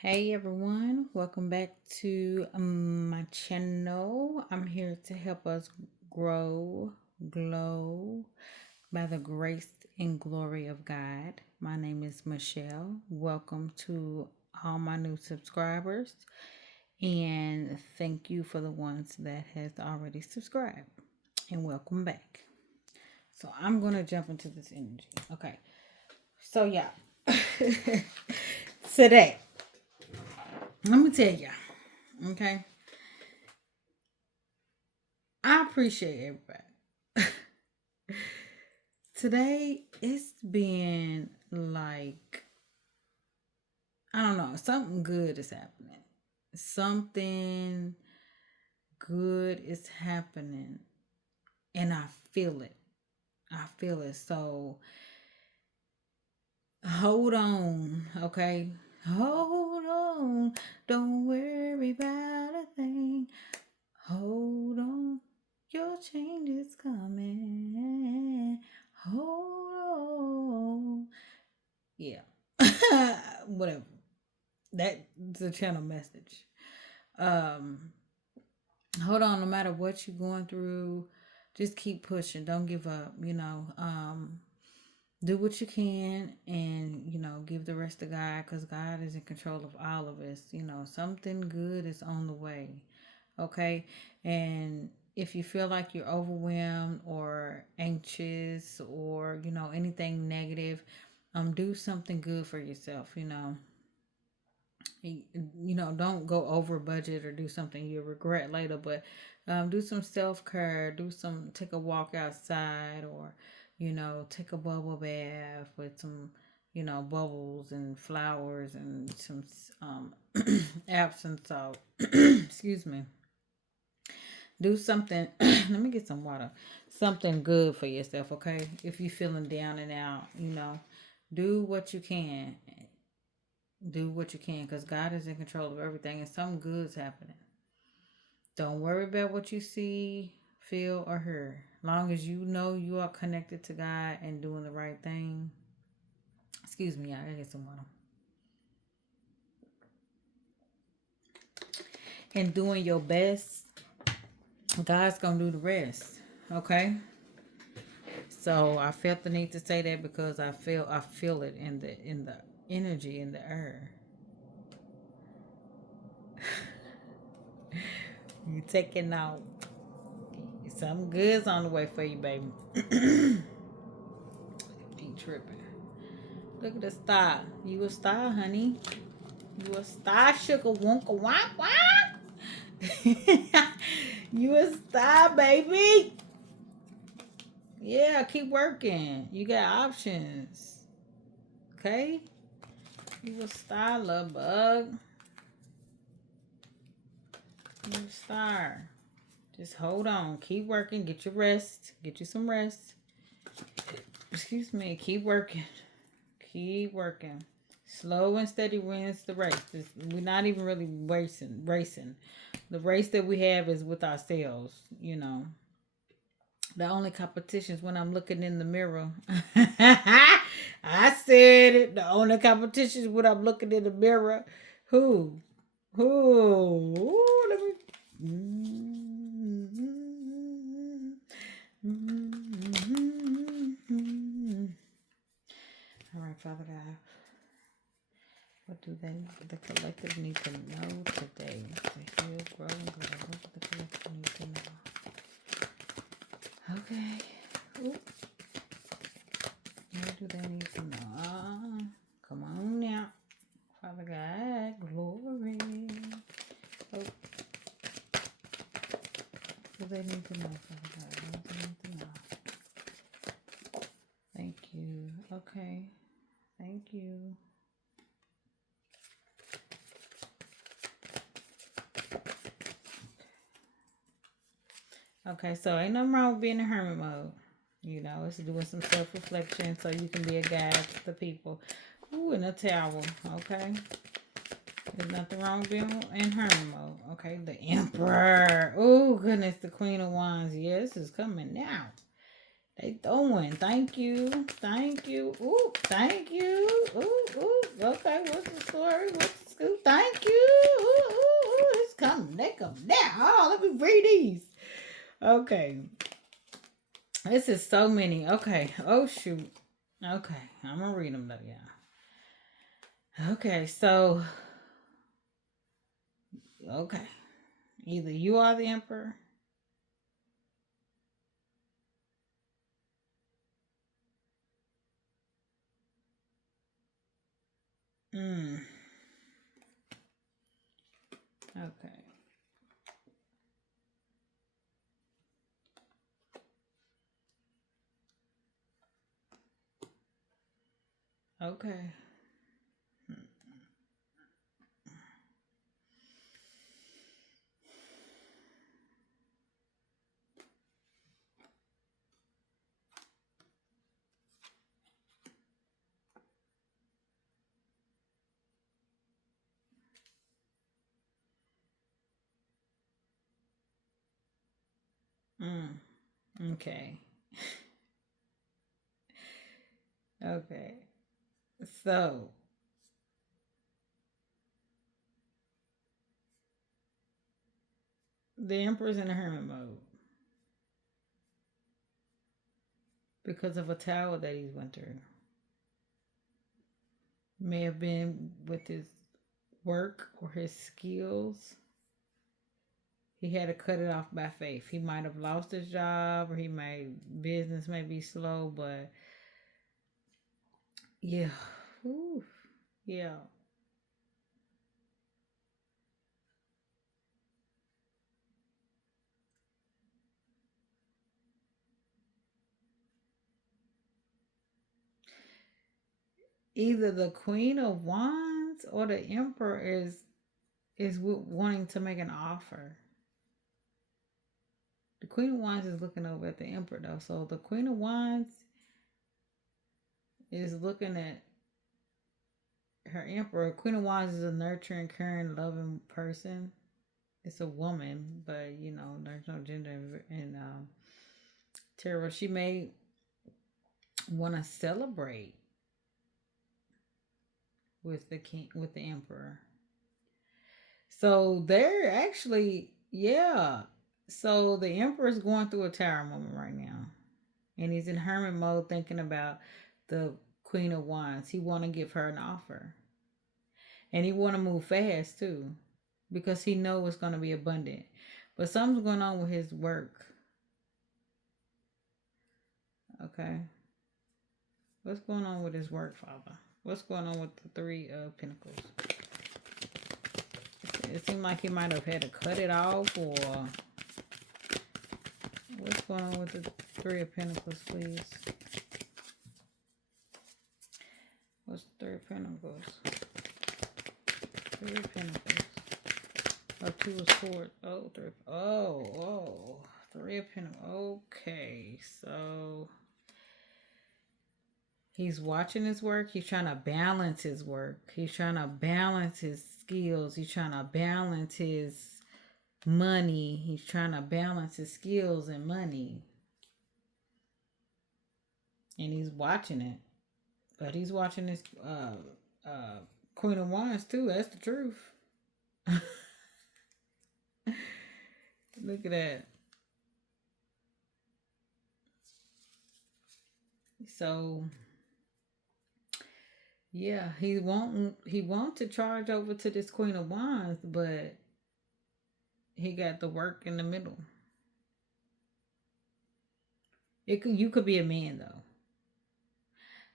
Hey everyone, welcome back to my channel. I'm here to help us grow, glow by the grace and glory of God. My name is Michelle. Welcome to all my new subscribers and thank you for the ones that has already subscribed and welcome back. So I'm going to jump into this energy. Okay. So yeah. Today, let me tell you. Okay. I appreciate everybody. Today it's been like I don't know, something good is happening. Something good is happening and I feel it. I feel it. So hold on, okay? Hold on. Don't worry about a thing. Hold on. Your change is coming. Hold on. Yeah. Whatever. That's the channel message. Um, hold on, no matter what you're going through, just keep pushing. Don't give up, do what you can and give the rest to God because God is in control of all of us. Something good is on the way. Okay. And if you feel like you're overwhelmed or anxious or anything negative, do something good for yourself. Don't go over budget or do something you'll regret later, but do some self-care, take a walk outside, or take a bubble bath with some bubbles and flowers and some Epsom salt. Excuse me. Do something. Let me get some water. Something good for yourself, okay? If you're feeling down and out, do what you can. Do what you can because God is in control of everything and something good's happening. Don't worry about what you see, feel, or hear. Long as you know you are connected to God and doing the right thing. Excuse me, I gotta get some water. And doing your best, God's gonna do the rest. Okay? So I felt the need to say that because I feel it in the energy in the air. You taking out something good's on the way for you, baby. Ain't tripping. Look at the star. You a star, honey. You a star, sugar wonka wonk wonk. You a star, baby. Yeah, keep working. You got options. Okay? You a star, love bug. You a star. Just hold on. Keep working. Get your rest. Get you some rest. Excuse me. Keep working. Keep working. Slow and steady wins the race. We're not even really racing. The race that we have is with ourselves. The only competition is when I'm looking in the mirror. I said it. The only competition is when I'm looking in the mirror. Who? Who? Ooh, let me. All right, Father God. What do the collective need to know today to heal, grow, and grow? What do the collective need to know? Okay. Ooh. What do they need to know? Come on now. Father God, glory. Oh, what do they need to know, Father God? What do they need to know? Thank you. Okay. Thank you. Okay, so ain't nothing wrong with being in hermit mode. It's doing some self reflection so you can be a guide to the people. Ooh, in a towel. Okay. There's nothing wrong with being in hermit mode. Okay, the Emperor. Oh, goodness, the Queen of Wands. Yes, is coming now. They throwing. Thank you. Thank you. Ooh, thank you. Ooh, ooh. Okay, what's the story? What's the Scoop. Thank you. It's coming. They come now. Oh, let me read these. Okay. This is so many. Okay. Oh, shoot. Okay. I'm going to read them, though, yeah. Okay. So, okay. Either you are the emperor. Mm. Okay. Okay. Mm. Okay. Okay. So, the emperor's in a hermit mode because of a tower that he's went through. May have been with his work or his skills. He had to cut it off by faith. He might have lost his job, or business may be slow, but yeah, Whew. Yeah. Either the Queen of Wands or the Emperor is wanting to make an offer. The Queen of Wands is looking over at the Emperor though, so the Queen of Wands is looking at her Emperor. Queen of Wands is a nurturing, caring, loving person. It's a woman, but there's no gender in tarot. She may want to celebrate with the king, with the Emperor. So they're actually, yeah. So the Emperor's going through a tower moment right now, and he's in hermit mode, thinking about the Queen of Wands. He want to give her an offer, and he want to move fast too, because he know it's going to be abundant. But something's going on with his work. Okay, what's going on with his work, Father? What's going on with the Three of Pentacles? It seemed like he might have had to cut it off, or what's going on with the Three of Pentacles, please? What's the Three of Pentacles? Three of Pentacles. Oh, Two of Swords. Oh, three. Oh, Three of Pentacles. Okay, so he's watching his work. He's trying to balance his work. He's trying to balance his skills. He's trying to balance his money. He's trying to balance his skills and money. And he's watching it. But he's watching this Queen of Wands too. That's the truth. Look at that. So yeah, he want to charge over to this Queen of Wands, but he got the work in the middle. You could be a man though.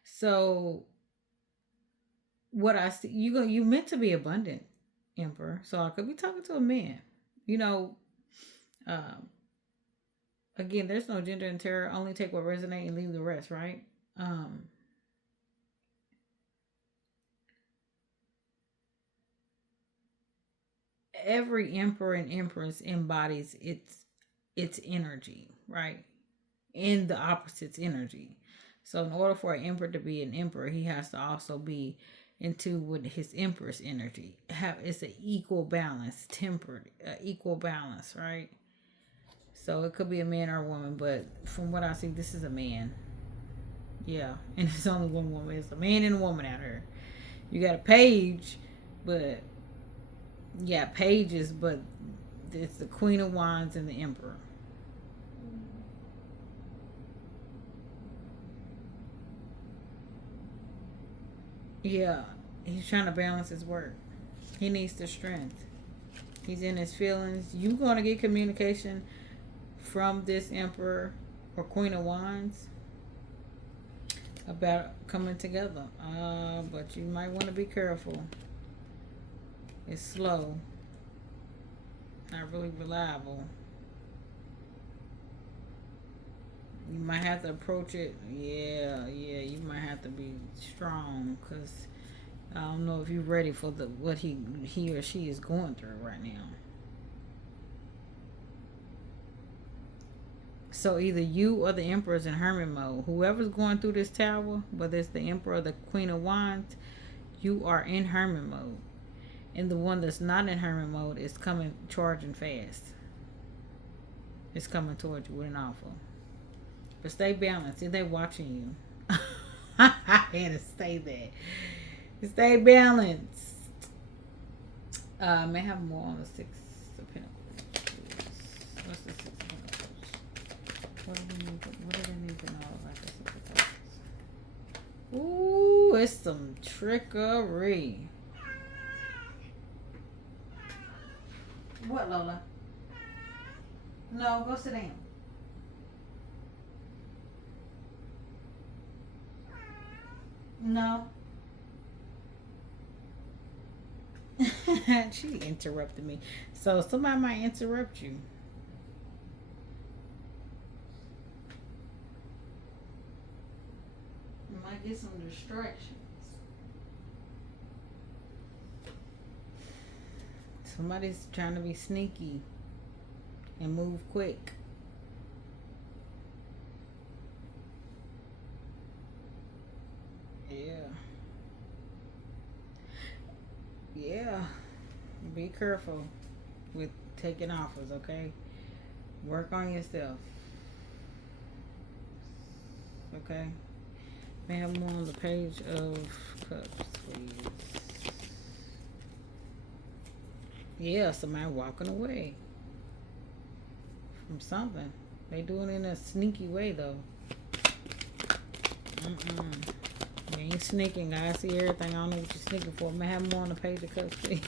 So what I see, you meant to be abundant, Emperor. So I could be talking to a man. You know, um, again, there's no gender in tarot. Only take what resonates and leave the rest, right? Um, every emperor and empress embodies its energy, right? In the opposite's energy. So in order for an emperor to be an emperor, he has to also be into with his empress energy. It's an equal balance, tempered, equal balance, right? So it could be a man or a woman, but from what I see, this is a man. Yeah, and it's only one woman. It's a man and a woman out here. You got a page, but Yeah, pages, but it's the Queen of Wands and the Emperor. Yeah, he's trying to balance his work. He needs the strength. He's in his feelings. You gonna get communication from this Emperor or Queen of Wands about coming together. But you might want to be careful. It's slow, not really reliable. You might have to approach it. Yeah, yeah. You might have to be strong because I don't know if you're ready for the what he or she is going through right now. So either you or the Emperor's in hermit mode. Whoever's going through this tower, whether it's the Emperor or the Queen of Wands, you are in hermit mode. And the one that's not in hermit mode is coming charging fast. It's coming towards you with an offer. But stay balanced. See, they watching you. I had to say that. Stay balanced. May have more on the Six of Pentacles. What's the Six of Pentacles? What do they need to know about the Six of Pentacles? Ooh, it's some trickery. What, Lola? No, go sit down. No. She interrupted me. So somebody might interrupt you. You might get some distractions. Somebody's trying to be sneaky and move quick. Yeah. Yeah. Be careful with taking offers, okay? Work on yourself. Okay? May I have more on the Page of Cups, please. Yeah, somebody walking away from something. They doing it in a sneaky way though. You ain't sneaking. I see everything. I don't know what you're sneaking for. May I have more on the Page of Cups, please.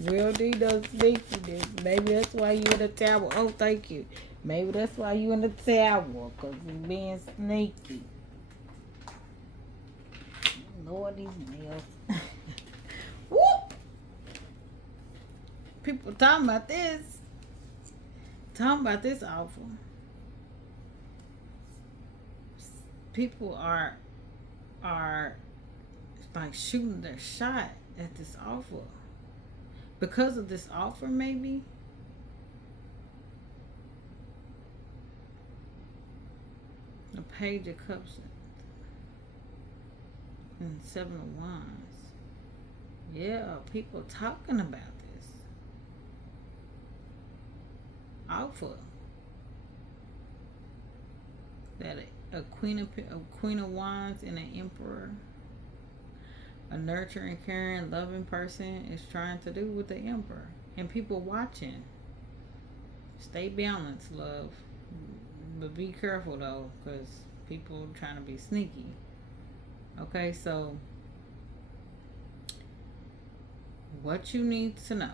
Real D does sneaky. Maybe that's why you in the tower. Oh, thank you. Maybe that's why you in the tower, cause you being sneaky. Lord, these nails. Whoop! People talking about this. Talking about this awful. People are like shooting their shot at this offer. Because of this offer, maybe. The Page of Cups and Seven of Wands. Yeah, people talking about this offer. That a Queen of Wands and an Emperor, a nurturing, caring, loving person is trying to do with the Emperor, and people watching. Stay balanced, love, but be careful though, because people trying to be sneaky. Okay, so what you need to know: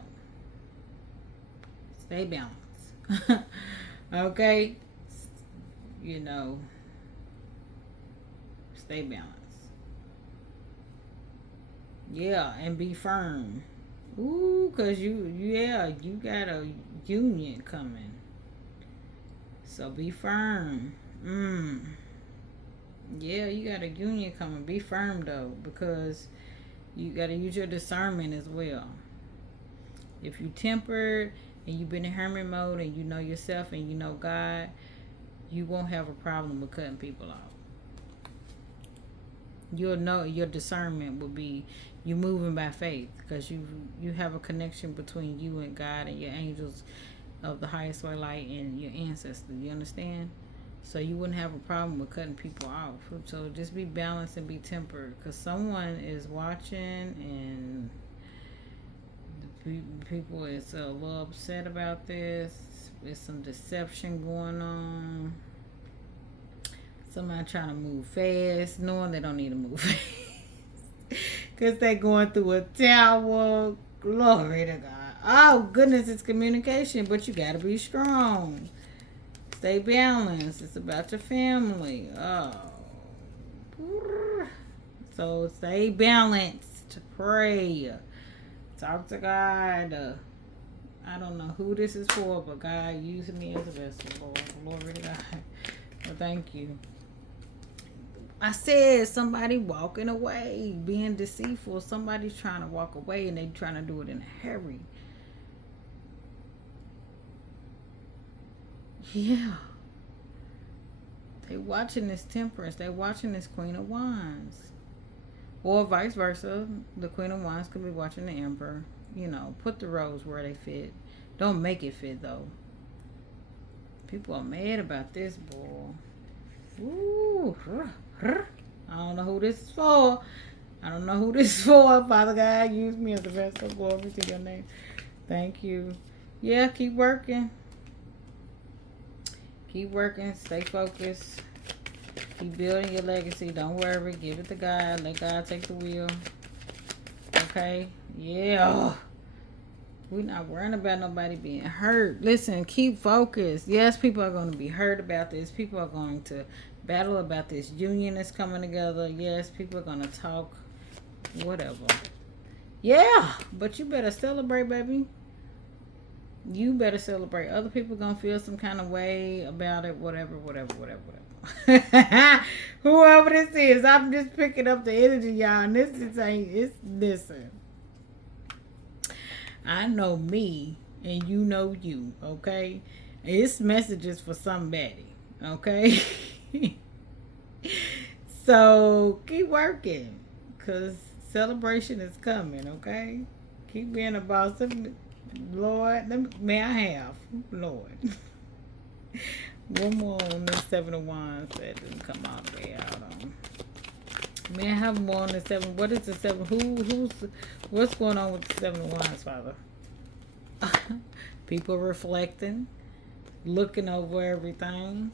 stay balanced. Okay, you know, stay balanced. Yeah, and be firm. Ooh, cause you got a union coming. So be firm. Yeah, you got a union coming. Be firm though, because you gotta use your discernment as well. If you tempered and you've been in hermit mode and you know yourself and you know God, you won't have a problem with cutting people off. You'll know your discernment will be you moving by faith because you have a connection between you and God and your angels of the highest way light and your ancestors. You understand? So you wouldn't have a problem with cutting people off. So just be balanced and be tempered because someone is watching and People is a little upset about this. There's some deception going on. Somebody trying to move fast, knowing they don't need to move fast. Because they going through a tower. Glory to God. Oh, goodness, it's communication, but you got to be strong. Stay balanced. It's about your family. Oh. So stay balanced. Pray. Talk to God. I don't know who this is for, but God using me as a vessel, Lord. Glory to God. Well, thank you. I said somebody walking away, being deceitful. Somebody's trying to walk away and they trying to do it in a hurry. Yeah. They watching this Temperance. They watching this Queen of Wands. Or vice versa. The Queen of Wands could be watching the Emperor. You know, put the roles where they fit. Don't make it fit, though. People are mad about this, boy. Ooh. I don't know who this is for. I don't know who this is for. Father God, use me as the vessel. Glory to your name. Thank you. Yeah, keep working. Keep working. Stay focused. Keep building your legacy. Don't worry. Give it to God. Let God take the wheel. Okay? Yeah. We're not worrying about nobody being hurt. Listen, keep focused. Yes, people are going to be hurt about this. People are going to battle about this union that's coming together. Yes, people are going to talk. Whatever. Yeah, but you better celebrate, baby. You better celebrate. Other people gonna feel some kind of way about it. Whatever. Whoever this is, I'm just picking up the energy, y'all. And this is it's listen. I know me, and you know you. Okay, it's messages for somebody. Okay, so keep working, cause celebration is coming. Okay, keep being a boss. Lord, may I have, Lord. One more on the Seven of Wands that didn't come all the way out on. May I have more on the seven? What is the seven? What's going on with the Seven of Wands, Father? People reflecting, looking over everything.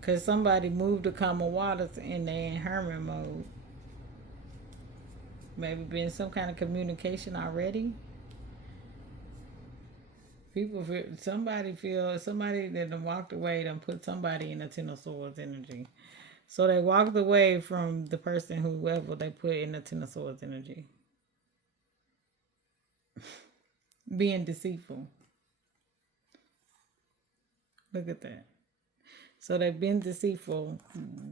Because somebody moved to Common Waters and they in hermit mode. Maybe been some kind of communication already. People feel somebody that done walked away done put somebody in the Ten of Swords energy. So they walked away from the person whoever they put in the Ten of Swords energy. Being deceitful. Look at that. So they've been deceitful.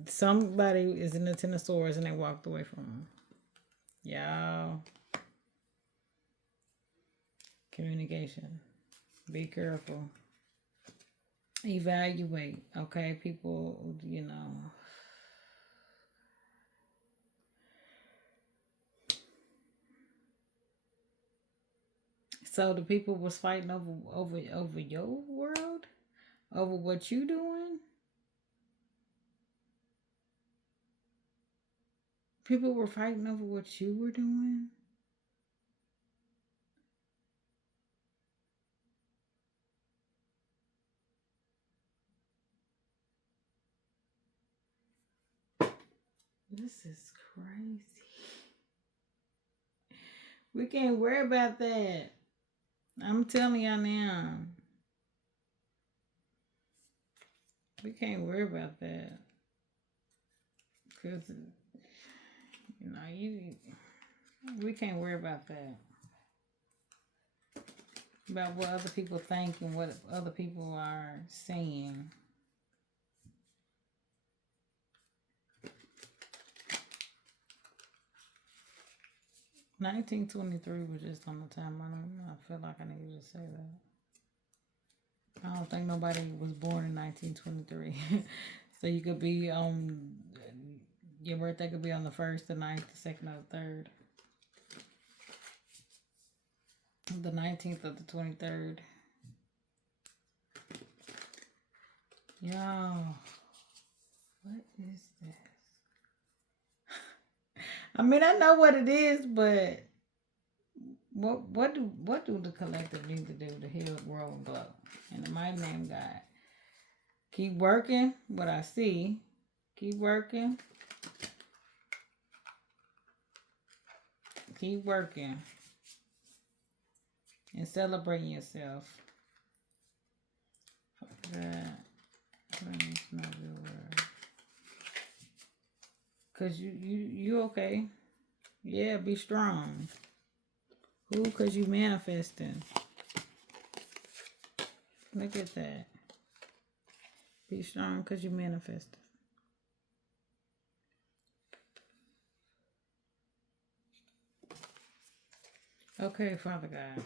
Somebody is in the Ten of Swords and they walked away from them. Y'all. Communication. Be careful. Evaluate. Okay, people, you know. So the people was fighting over your world? Over what you doing? People were fighting over what you were doing? This is crazy. We can't worry about that. I'm telling y'all now. We can't worry about that. Because, we can't worry about that. About what other people think and what other people are saying. $19.23 was just on the time. I feel like I need to say that. I don't think nobody was born in 1923. So you could be on your birthday could be on the 1st, the 9th, the 2nd, or the 3rd. The 19th or the 23rd. Yo, what is this? I mean, I know what it is, but what do the collective need to do to heal the world and glow? In the mighty name of God. Keep working what I see. Keep working. Keep working. And celebrating yourself. That brings no real word. Cause you okay. Yeah, be strong. Who? Cause you manifesting. Look at that. Be strong because you manifested. Okay, Father God.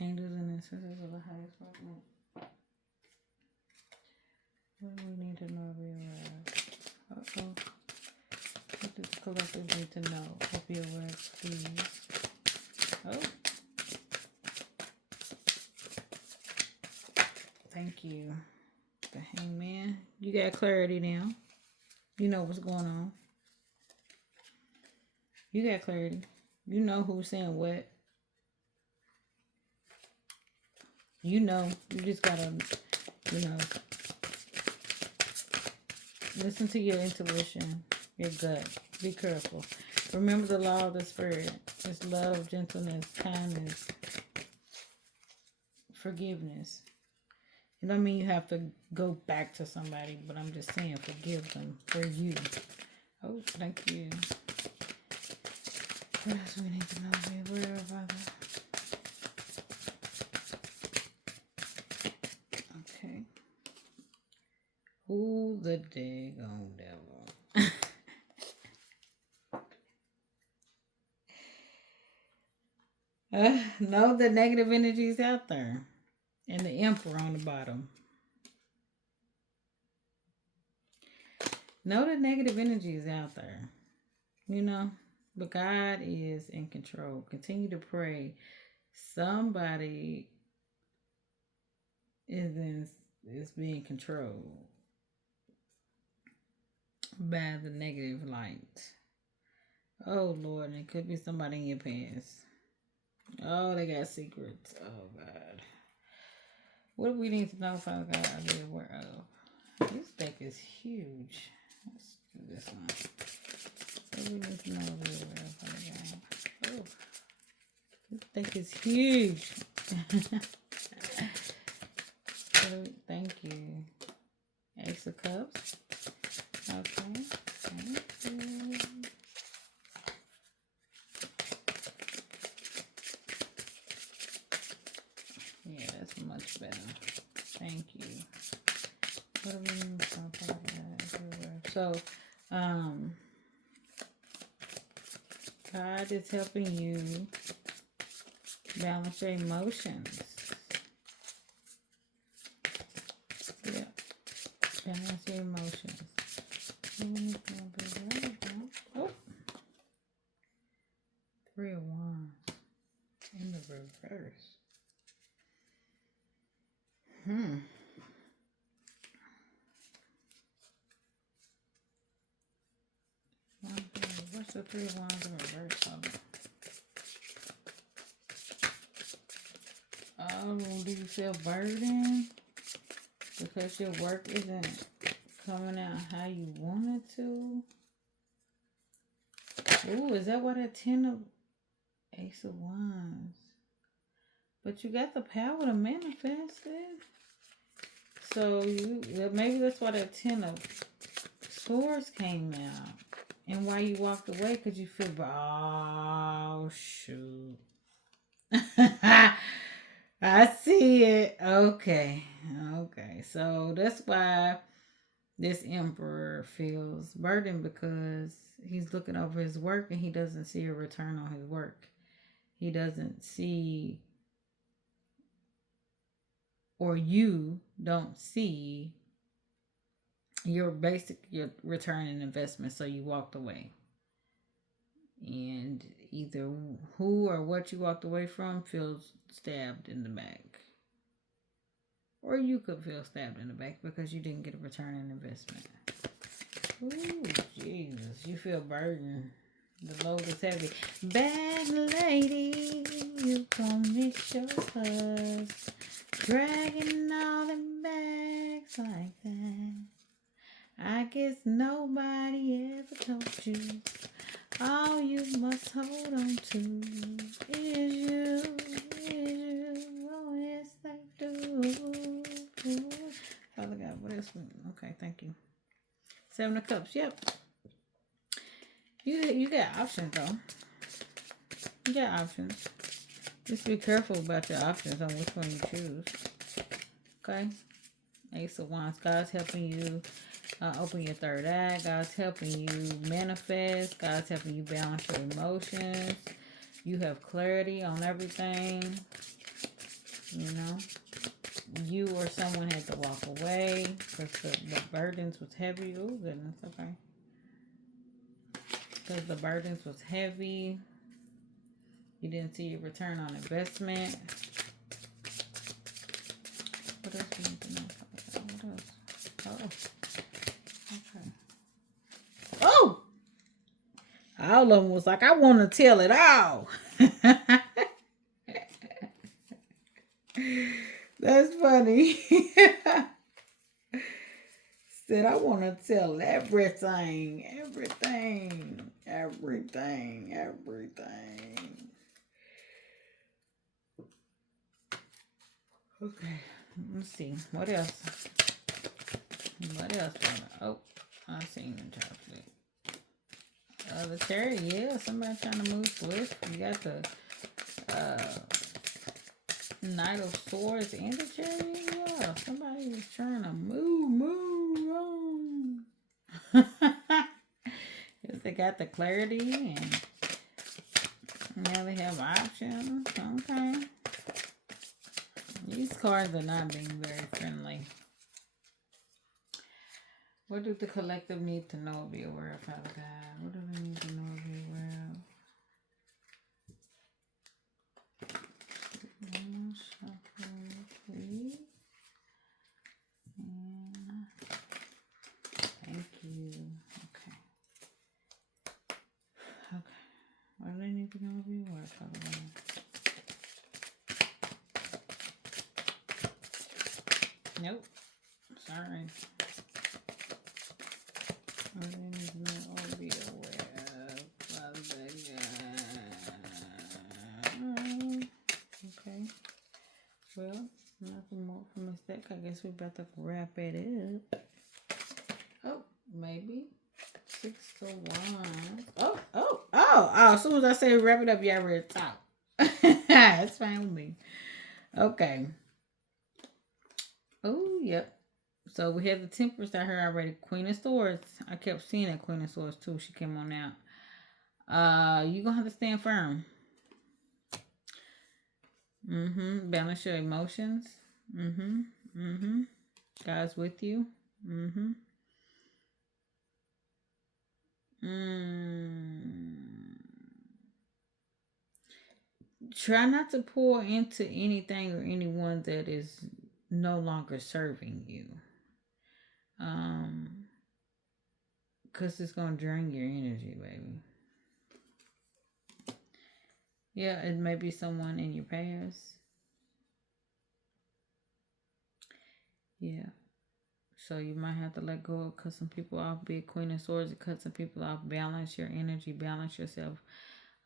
Angels and ancestors of the highest level. What do we need to know real? Uh-oh. What does the collective need to know? Hope you're aware, please. Oh. Thank you. The hangman. You got clarity now. You know what's going on. You got clarity. You know who's saying what. You know. You just gotta, listen to your intuition, your gut. Be careful. Remember the law of the spirit. It's love, gentleness, kindness, forgiveness. It don't mean you have to go back to somebody, but I'm just saying forgive them for you. Oh, thank you. What else we need to know? Be aware of other. Okay. Who the daggone devil? Know the negative energies out there. And the emperor on the bottom. Know the negative energies out there. But God is in control. Continue to pray. Somebody is being controlled by the negative light. Oh Lord, and it could be somebody in your past. Oh, they got secrets. Oh God. What do we need to know, Father God, be aware of? This deck is huge. Let's do this one. What do we need to know, be aware of, Father God? Oh, this deck is huge. Thank you. Ace of Cups. Okay. Thank you. Yeah, that's much better. Thank you. What do we need to know? So, God is helping you balance your emotions. Yeah, balance your emotions. Oh, 3 of Wands in the reverse. What's the 3 of Wands in reverse? Oh, do you feel burdened because your work isn't coming out how you want it to? Ooh, is that what that 10 of Ace of Wands? But you got the power to manifest it. So maybe that's why that 10 of Swords came out. And why you walked away, because you feel, oh, shoot. I see it. Okay. So that's why this emperor feels burdened, because he's looking over his work and he doesn't see a return on his work. He doesn't see, or you don't see your return in investment, so you walked away. And either who or what you walked away from feels stabbed in the back. Or you could feel stabbed in the back because you didn't get a return on investment. Ooh, Jesus. You feel burdened. The load is heavy. Bag lady, you gon' miss your hus. Dragging all the bags like that. I guess nobody ever told you. All you must hold on to is you, oh yes they do. Father God, what else? Okay, thank you. Seven of Cups, yep. You got options though. You got options. Just be careful about your options on which one you choose. Okay? Ace of Wands, God's helping you open your third eye. God's helping you manifest. God's helping you balance your emotions. You have clarity on everything. You know, you or someone had to walk away because the burdens was heavy. Oh goodness, okay. Because the burdens was heavy. You didn't see your return on investment. What else do you need to know? What else? Oh, okay. Oh! All of them was like, I want to tell it all. That's funny. Said, I want to tell everything. Okay, let's see. What else? Oh, I seen the chocolate. The cherry, yeah. Somebody trying to move swift. You got the Knight of Swords and the cherry. Yeah, somebody is trying to move on. Yes, they got the clarity and now they have options. Okay. These cards are not being very friendly. What do the collective need to know or be aware of, Father God? What do they need to know or be aware of? Shuffle, please. And thank you. Okay. What do they need to know or be aware of, Father God? Nope. Sorry. What do they need to know or be aware of, Father God? Okay. Well, nothing more from this deck. I guess we're about to wrap it up. Oh, maybe. 6 of Wands. Oh. As soon as I say wrap it up, y'all ready to talk. That's fine with me. Okay. Oh, yep. So we have the Temperance I heard already. Queen of Swords. I kept seeing that Queen of Swords too. She came on out. You're gonna have to stand firm. Balance your emotions. God's with you. Try not to pour into anything or anyone that is no longer serving you. Because it's going to drain your energy, baby. Yeah, it may be someone in your past. Yeah. So you might have to let go of cut some people off. Be a Queen of Swords to cut some people off. Balance your energy. Balance yourself.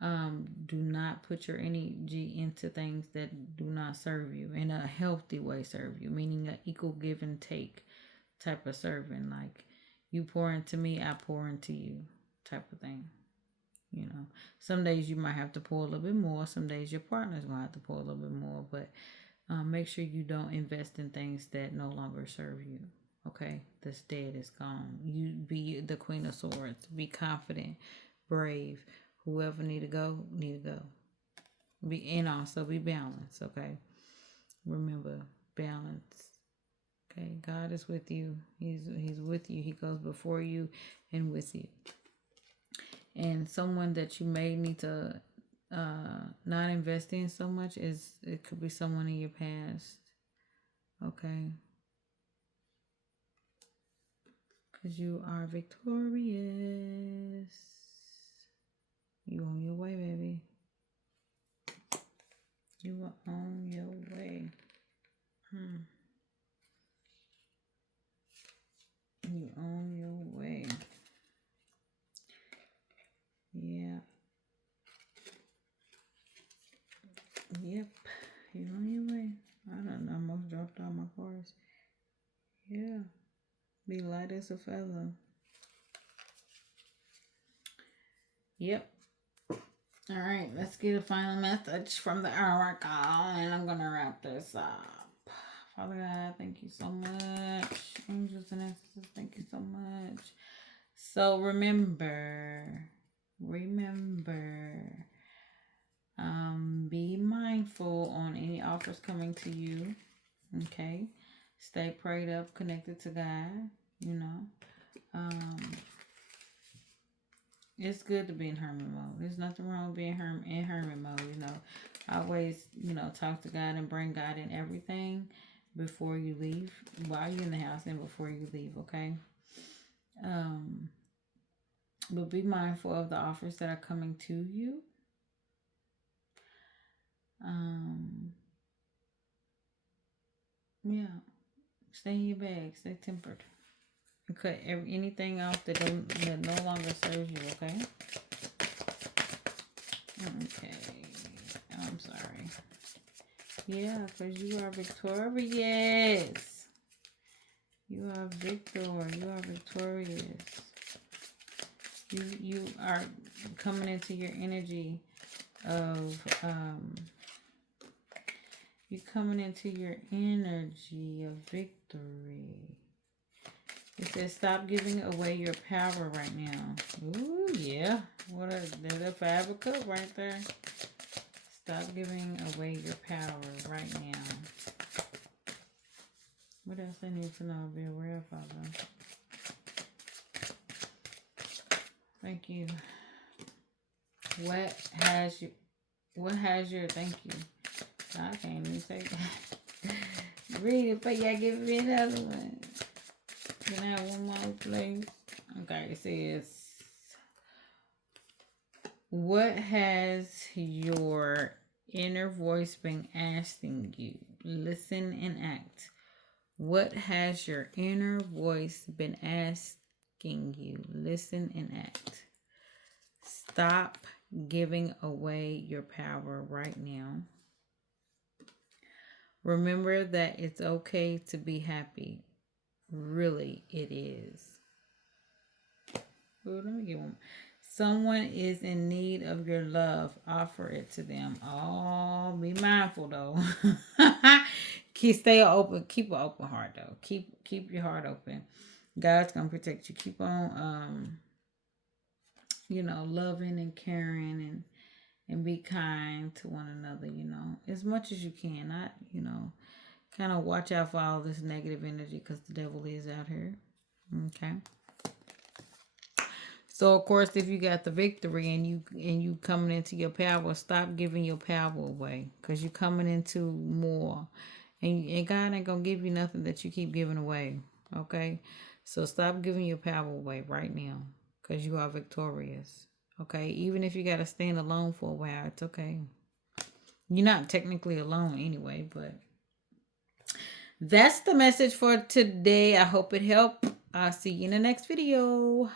Do not put your energy into things that do not serve you in a healthy way. Serve you, meaning an equal give and take type of serving. Like you pour into me, I pour into you, type of thing. You know, some days you might have to pour a little bit more. Some days your partner's gonna have to pour a little bit more. But make sure you don't invest in things that no longer serve you. Okay, that's dead, is gone. You be the Queen of Swords. Be confident, brave. Whoever need to go. Be, and also be balanced. Okay, remember balance. Okay, God is with you. He's with you. He goes before you and with you. And someone that you may need to not invest in so much is it could be someone in your past. Okay. Because you are victorious. You on your way, baby. You are on your way. You on your way. Yeah. Yep. You on your way. I don't almost dropped all my cards. Yeah. Be light as a feather. Yep. All right, let's get a final message from the oracle, and I'm gonna wrap this up. Father God, thank you so much. Angels and ancestors, thank you so much. So remember, be mindful on any offers coming to you. Okay, stay prayed up, connected to God. You know, it's good to be in hermit mode. There's nothing wrong with being in hermit mode. You know, always talk to God and bring God in everything before you leave, while you're in the house, and before you leave. Okay. But be mindful of the offers that are coming to you. Yeah. Stay in your bag. Stay tempered. Cut anything off that no longer serves you. Okay. Okay. I'm sorry. Yeah, because you are victorious. You are victor. You are victorious. You are coming into your energy of you're coming into your energy of victory. It says stop giving away your power right now. Ooh, yeah. There's a 5 of Cups right there. Stop giving away your power right now. What else I need to know? Be aware of, Father. Thank you. What has your thank you? I can't even say that. Read it, but y'all give me another one. Can I have one more, please? Okay, it says, what has your inner voice been asking you? Listen and act. What has your inner voice been asking you? Listen and act. Stop giving away your power right now. Remember that it's okay to be happy. Really, it is. Ooh, let me get one. Someone is in need of your love. Offer it to them. Oh, be mindful though. Stay open. Keep an open heart though. Keep your heart open. God's gonna protect you. Keep on loving and caring and be kind to one another, as much as you can. Not, kind of watch out for all this negative energy because the devil is out here. Okay. So of course, if you got the victory and you coming into your power, stop giving your power away because you're coming into more, and God ain't gonna give you nothing that you keep giving away. Okay, so stop giving your power away right now because you are victorious. Okay, even if you got to stand alone for a while, it's okay. You're not technically alone anyway, but that's the message for today. I hope it helped. I'll see you in the next video.